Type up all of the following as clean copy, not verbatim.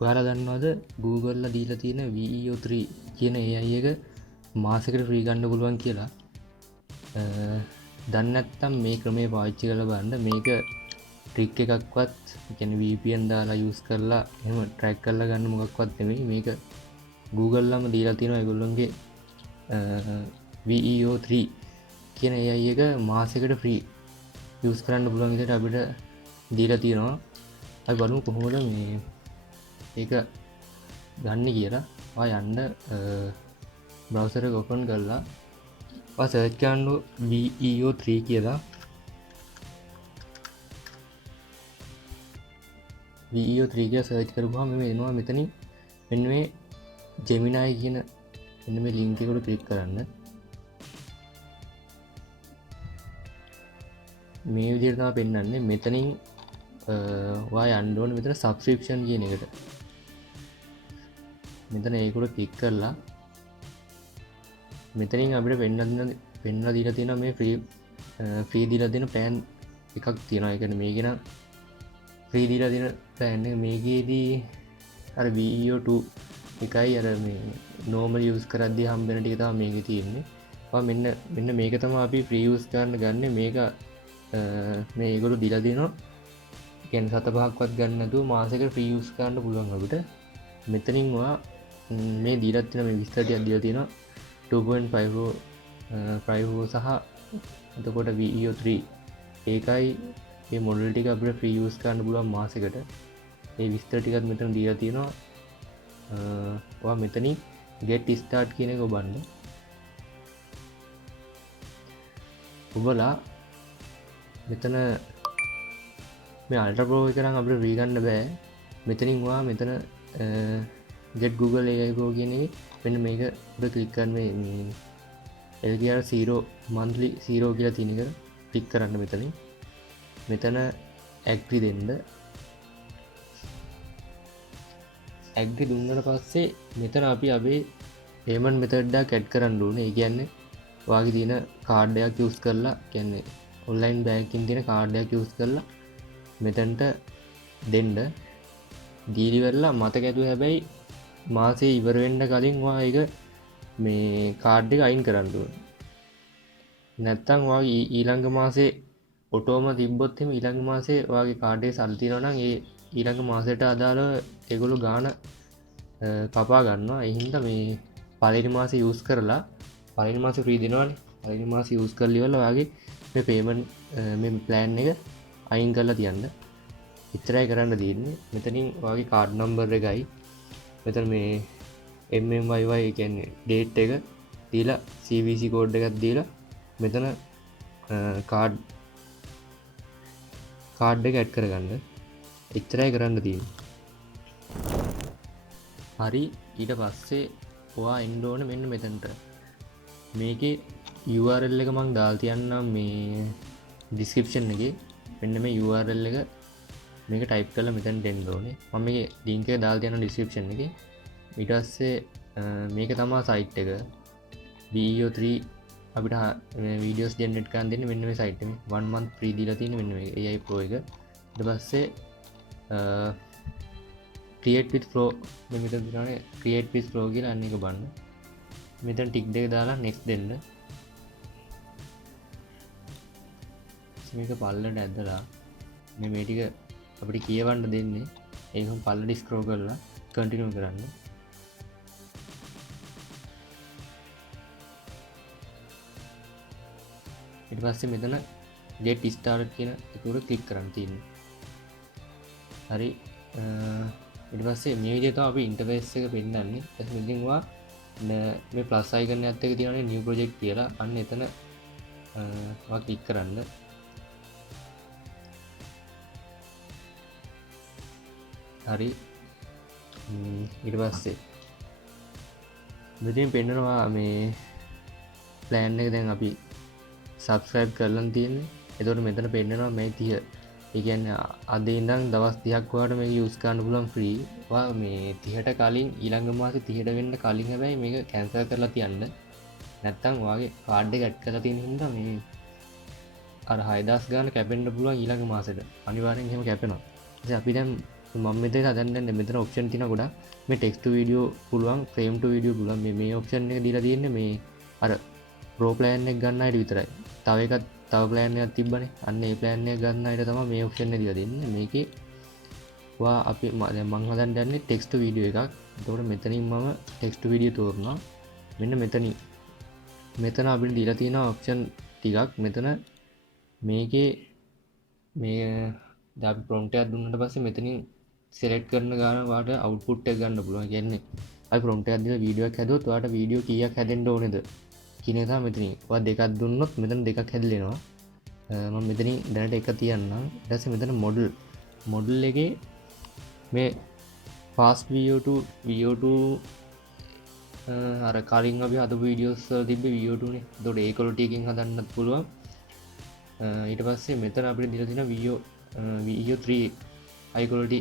ඔයාලා දන්නවද Google දීලා තියෙන VEO3 කියන AI එක මාසෙකට ෆ්‍රී ගන්න පුළුවන් කියලා? දන්නේ නැත්නම් මේ ක්‍රමේ පාවිච්චි කරලා බලන්න. මේක ට්‍රික් එකක්වත් කියන්නේ VPN දාලා යූස් කරලා එහෙම ට්‍රැක් කරලා ගන්න මොකක්වත් නෙමෙයි. මේක Google ලාම දීලා තියෙනවා ඒගොල්ලොන්ගේ VEO3 කියන AI එක මාසෙකට ෆ්‍රී යූස් කරන්න පුළුවන් විදිහට අපිට දීලා තියෙනවා. අපි බලමු කොහොමද මේ ඒක ගන්න කියලා. යන්න බ්‍රවුසර් එක ඕපන් කරලා සර්ච් කරන්න VEO3 කියලා. VEO3 කියලා සර්ච් කරපුවාම මේ එනවා මෙතනින්. මෙන්න මේ Gemini කියන මෙන්න මේ ලින්ක් එකට ක්ලික් කරන්න. මේ විදිහට තමයි පෙන්වන්නේ. මෙතනින් ඔයා යන්න ඕනේ මෙතන subscription කියන එකට. මෙතන ඒකට ක්ලික් කරලා මෙතනින් අපිට පෙන්වලා දීලා තියෙනවා මේ ෆ්‍රී දීලා දෙන plan එකක් තියෙනවා. ඒ කියන්නේ මේක නම් ෆ්‍රී දීලා දෙන plan එක. මේකේදී අර VEO2 එකයි අර මේ normal use කරද්දී හම්බෙන ටික තමයි මේකේ තියෙන්නේ. මෙන්න මේක තමයි අපි free use කරන්න ගන්න. මේක මේ ඒගොල්ලෝ දීලා දෙනවා. කියන්නේ 7-5ක්වත් ගන්න නැතුව මාසෙකට free use කරන්න පුළුවන් අපිට. මෙතනින් ඔයා මේ දීලා තියෙන මේ විස්තර ටික දීලා තියෙනවා 2.54 සහ එතකොට VEO3 ඒකයි මේ මොඩල් ටික අපිට free use කරන්න පුළුවන් මාසෙකට. ඒ විස්තර ටිකත් මෙතන දීලා තියෙනවා. ඔයා මෙතනින් get start කියන එක ඔබන්න. ඔබලා මෙතන මේ Ultra Pro එක නම් අපිට free ගන්න බෑ. මෙතනින් ඔයා මෙතන get Google AI Pro කියන එකේ මෙන්න මේක උඩ ක්ලික් කරන්න. මේ LGR 0 monthly 0 කියලා තියෙන එක ක්ලික් කරන්න. මෙතන agree දෙන්න. agree දුන්නාට පස්සේ මෙතන අපි අපේ payment method එකක් add කරන්න ඕනේ. ඒ කියන්නේ ඔයාගේ තියෙන කාඩ් එකක් use කරලා කියන්නේ online banking තියෙන කාඩ් එකක් use කරලා මෙතනට දෙන්න. දීලි වෙරලා මතක ඇතුව හැබැයි මාසේ ඉවර වෙන්න කලින් ඔයා ඒක මේ කාඩ් එක අයින් කරන්න ඕනේ. නැත්තම් ඔයාගේ ඊළඟ මාසේ ඔටෝම තිබ්බොත් එහෙම ඊළඟ මාසේ ඔයාගේ කාඩ් එකේ සල්ලි තියෙනවා නම් ඒ ඊළඟ මාසයට අදාළව ඒගොල්ලෝ ගාණ කපා ගන්නවා. ඒ හින්දා මේ පළවෙනි මාසේ යූස් කරලා පළවෙනි මාසේ ෆ්‍රී දෙනවනේ. පළවෙනි මාසේ යූස් කරලා ඉවරලා ඔයාගේ මේ පේමන්ට් මේ ප්ලෑන් එක අයින් කරලා තියන්න. ඉතරයි කරන්න තියෙන්නේ. මෙතනින් ඔයාගේ කාඩ් නම්බර් එකයි මෙතන මේ MMYY කියන්නේ ඩේට් එක දීලා CVC කෝඩ් එකක් දීලා මෙතන කාඩ් එක ඇඩ් කරගන්න. එච්චරයි කරන්න තියෙන්නේ. හරි. ඊට පස්සේ ඔයා එන්න ඕන මෙන්න මෙතනට. මේකේ URL එක මම දාලා තියන්නම් මේ description එකේ. මෙන්න මේ URL එක මේක type කරලා මෙතනට එන්න ඕනේ. මම මේකේ link එක දාලා තියනවා description එකේ. ඊට පස්සේ මේක තමයි site එක. VEO3 අපිට videos generate කරන්න දෙන්නේ මෙන්න මේ site එකේ. 1 month free දීලා තියෙන මෙන්න මේ AI Pro එක. ඊට පස්සේ create with flow මෙතන තියෙනවානේ create with flow කියලා අන්න එක බලන්න. මෙතන ටික් දෙක දාලා next දෙන්න. මේක පල්ලට ඇදලා මේ ටික අපිට කියවන්න දෙන්නේ. ඒකම පල්ලට ස්ක්‍රෝල් කරලා continue කරන්න. ඊට පස්සේ මෙතන get started කියන එකට ක්ලික් කරන්න තියෙනවා. හරි. ඊට පස්සේ මේ විදිහට තමයි අපි ඉන්ටර්ෆේස් එක පෙන්නන්නේ. ඊට මෙතනින් ඔයා මේ ප්ලස් අයිකන් එකත් එක්ක තියෙනනේ new project කියලා. අන්න එතන ඔයා ක්ලික් කරන්න. හරි. ඊට පස්සේ මෙතනින් පෙන්නනවා මේ plan එක දැන් අපි subscribe කරලා තියෙන්නේ. එතකොට මෙතන පෙන්නනවා මේ 30. ඒ කියන්නේ අද ඉඳන් දවස් 30ක් ඔයාලට මේක යූස් කරන්න පුළුවන් ෆ්‍රී. ඔයා මේ 30ට කලින් ඊළඟ මාසේ 30ට වෙන්න කලින් හැබැයි මේක කැන්සල් කරලා තියන්න. නැත්තම් ඔයාගේ කාඩ් එක ඇඩ් කරලා තියෙන හින්දා මේ අර 6000 ගාන කැපෙන්න පුළුවන් ඊළඟ මාසෙට. අනිවාර්යෙන් එහෙම කැපෙනවා. ඉතින් අපි දැන් මම මෙතන හදන්න මෙතන ඔප්ෂන් තියෙනවා ගොඩක්. මේ ටෙක්ස්ට් ටු වීඩියෝ පුළුවන්, ෆ්‍රේම් ටු වීඩියෝ පුළුවන්. මේ ඔප්ෂන් එක දීලා තියෙන්නේ මේ අර ප්‍රෝ ප්ලෑන් එක ගන්න අයට විතරයි. තව එකක් තව ප්ලෑන් එකක් තිබ්බනේ. අන්න ඒ ප්ලෑන් එක ගන්න අයට තමයි මේ ඔප්ෂන් එක දීලා දෙන්නේ. මේකේ වා අපි දැන් මම හදන්න යන්නේ ටෙක්ස්ට් ටු වීඩියෝ එකක්. එතකොට මෙතනින් මම ටෙක්ස්ට් ටු වීඩියෝ තෝරනවා. මෙන්න මෙතන අපිට දීලා තියෙන ඔප්ෂන් ටිකක්. මෙතන මේකේ මේ අපි ප්‍රොම්ප්ට් එකක් දුන්නාට පස්සේ මෙතනින් සිලෙක්ට් කරන ගාන වාට අවුට්පුට් එක ගන්න පුළුවන්. කියන්නේ අපි ප්‍රොම්ප්ට් එකක් දීලා වීඩියෝ එකක් හැදුවොත් ඔයාලට වීඩියෝ කීයක් හැදෙන්න ඕනේද කියන එක තමයි මෙතනින්. ඔයා දෙකක් දුන්නොත් මෙතන දෙකක් හැදලා එනවා. මම මෙතනින් දැනට එක තියන්නම්. ඊට පස්සේ මෙතන මොඩල් එකේ මේ fast VO2 අර කලින් අපි හදපු වීඩියෝස් වල තිබ්බ VO2 නේ. ඒතකොට ඒ quality එකකින් හදන්නත් පුළුවන්. ඊට පස්සේ මෙතන අපිට දීලා තියෙන VO3 high quality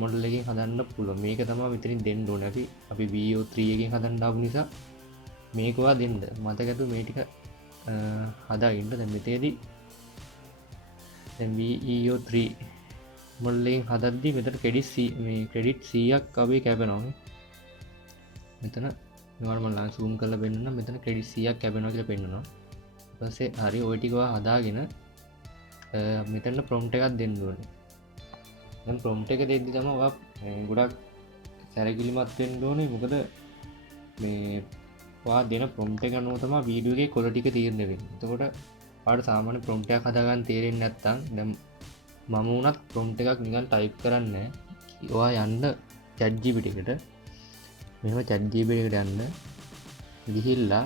මොඩල් එකකින් හදන්න පුළුවන්. මේක තමයි මෙතනින් දෙන්න ඕනේ. අපි VO3 එකකින් හදන්න ආපු නිසා මේක ඔයා දෙන්න. මතකද මේ ටික හදාගන්න. දැන් මෙතේදී දැන් VO3 මොඩල් එකකින් හදද්දී මෙතන ක්‍රෙඩිට් 100ක් අපි කැපෙනවා. මෙතන මේවට මම zoom කරලා පෙන්නනවා. මෙතන ක්‍රෙඩිට් 100ක් කැපෙනවා කියලා පෙන්නනවා. ඊට පස්සේ හරි ওই ටික හදාගෙන මෙතන ප්‍රොම්ප්ට් එකක් දෙන්න ඕනේ. දැන් ප්‍රොම්ප්ට් එක දෙද්දි තමයි ඔයා ගොඩක් සැලකිලිමත් වෙන්න ඕනේ. මොකද මේ ඔයා දෙන ප්‍රොම්ප්ට් එක අනුව තමයි වීඩියෝ එකේ ක්වොලිටි එක තීරණය වෙන්නේ. එතකොට ඔයාලට සාමාන්‍ය ප්‍රොම්ප්ට් එකක් හදාගන්න තේරෙන්නේ නැත්නම් දැන් මම උනත් ප්‍රොම්ප්ට් එකක් නිකන් ටයිප් කරන්නේ නැහැ. ඔයා යන්න ChatGPT එකට. මෙහෙම ChatGPT එකට යන්න. ගිහිල්ලා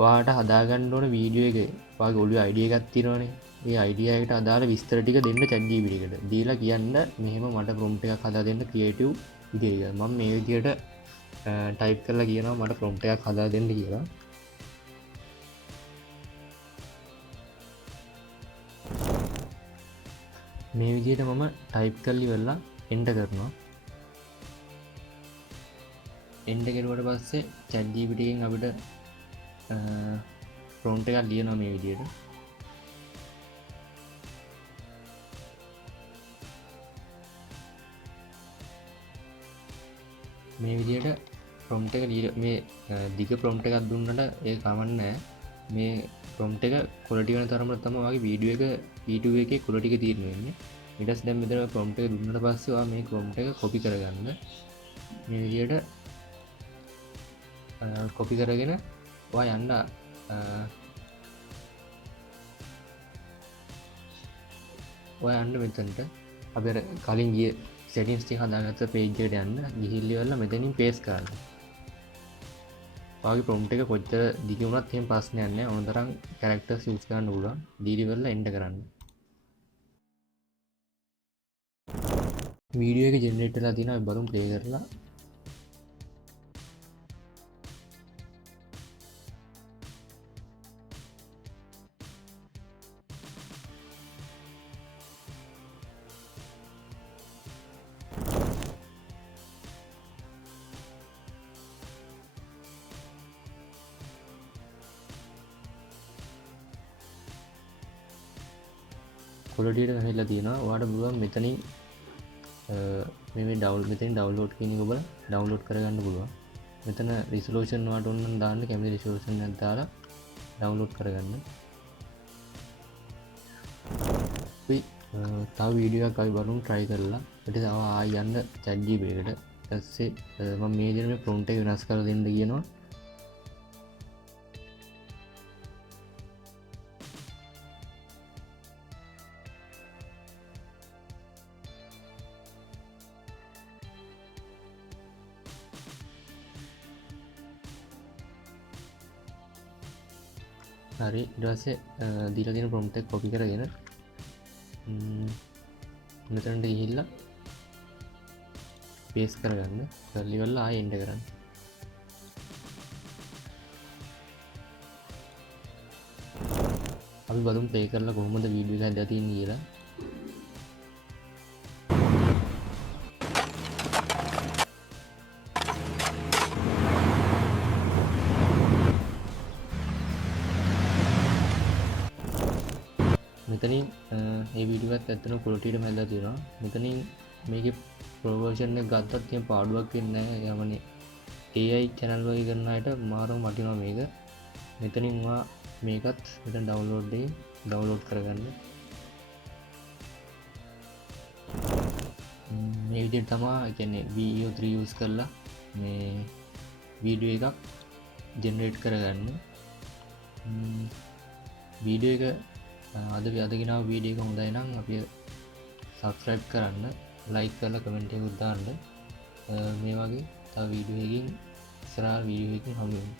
ඔයාට හදාගන්න ඕන වීඩියෝ එක ඔයාගේ ඔළුවේ අයිඩියා එකක් තියෙනවනේ. ඒ අයිඩියා එකට අදාළ විස්තර ටික දෙන්න ChatGPT එකට. දීලා කියන්න මෙහෙම මට ප්‍රොම්ප්ට් එකක් හදා දෙන්න ක්‍රියේටිව් විදියට. මම මේ විදියට ටයිප් කරලා කියනවා මට ප්‍රොම්ප්ට් එකක් හදා දෙන්න කියලා. මේ විදියට මම ටයිප් කරලි වෙලා එන්ටර් කරනවා. එන්ටර් කරුවට පස්සේ ChatGPT එකෙන් අපිට ප්‍රොම්ප්ට් එකක් ලියනවා මේ විදියට. මේ විදියට ප්‍රොම්ප්ට් එක මේ දිග ප්‍රොම්ප්ට් එකක් දුන්නට ඒක කමක් නැහැ. මේ ප්‍රොම්ප්ට් එක ක්වොලිටි වෙන තරමට තමයි ඔයාගේ වීඩියෝ එක YouTube එකේ ක්වොලිටි එක තීරණය වෙන්නේ. ඊට පස්සේ දැන් මෙතන ප්‍රොම්ප්ට් එක දුන්නාට පස්සේ ඔයා මේ ප්‍රොම්ප්ට් එක කොපි කරගන්න. මේ විදියට කොපි කරගෙන ඔයා යන්න මෙතනට අපි අර කලින් ගිය settings ටික හදාගත්ත page එකට යන්න. ගිහිල්ලා මෙතනින් paste කරන්න. ඔයාගේ prompt එක කොච්චර දිග වුණත් එහෙම ප්‍රශ්නයක් නැහැ. ඕන තරම් characters use කරන්න පුළුවන්. දීලා enter කරන්න. වීඩියෝ එක generate වෙලා තියෙනවා. අපි බලමු play කරලා. quality එක හැදලා තියෙනවා. ඔයාලට පුළුවන් මෙතනින් මේ ඩවුන්ලෝඩ් කියන එක ඔබලා ඩවුන්ලෝඩ් කරගන්න පුළුවන්. මෙතන resolution ඔයාලට ඕන නම් දාන්න කැමති resolution එකක් දාලා ඩවුන්ලෝඩ් කරගන්න. අපි තව වීඩියෝ එකක් අපි බලමු try කරලා. ඊට තව ආයෙ යන්න ChatGPT එකට. ඊට පස්සේ මම මේ විදිහට මේ prompt එක වෙනස් කරලා දෙන්න කියනවා. හරි ඊට පස්සේ දීලා තියෙන prompt එක copy කරගෙන මෙතනට ගිහිල්ලා paste කරගන්න. කරලි වෙලා ආයෙ enter කරන්න. අපි බලමු play කරලා කොහොමද වීඩියෝ එක හදලා තියෙන්නේ කියලා. මෙතනින් ඒ වීඩියෝත් ඇත්තන කොලටියට මැල්ලා තියෙනවා. මෙතනින් මේක ප්‍රෝවර්ෂණ ගත්තත් තිය පාඩුවක් වෙන්න යමනේ AI චැනල් වගේ කරන්නට මාරම වටිනවා මේක. මෙතනින්වා මේකත් මෙත ඩවන්ලෝඩ් කරගන්න. මේ විදිහට තමා කියන්නේ VO3 යූස් කරලා මේ වීඩියෝ එකක් ජෙනරේට් කරගන්න. වීඩියෝ එක අද අදගෙනාව වීඩියෝ එක හොඳයි නම් අපි සබස්ක්‍රයිබ් කරන්න, ලයික් කරලා කමෙන්ට් එකක් දාන්න. මේ වගේ තව වීඩියෝ එකකින් ඉස්සරහ වීඩියෝ එකකින් හමු වෙමු.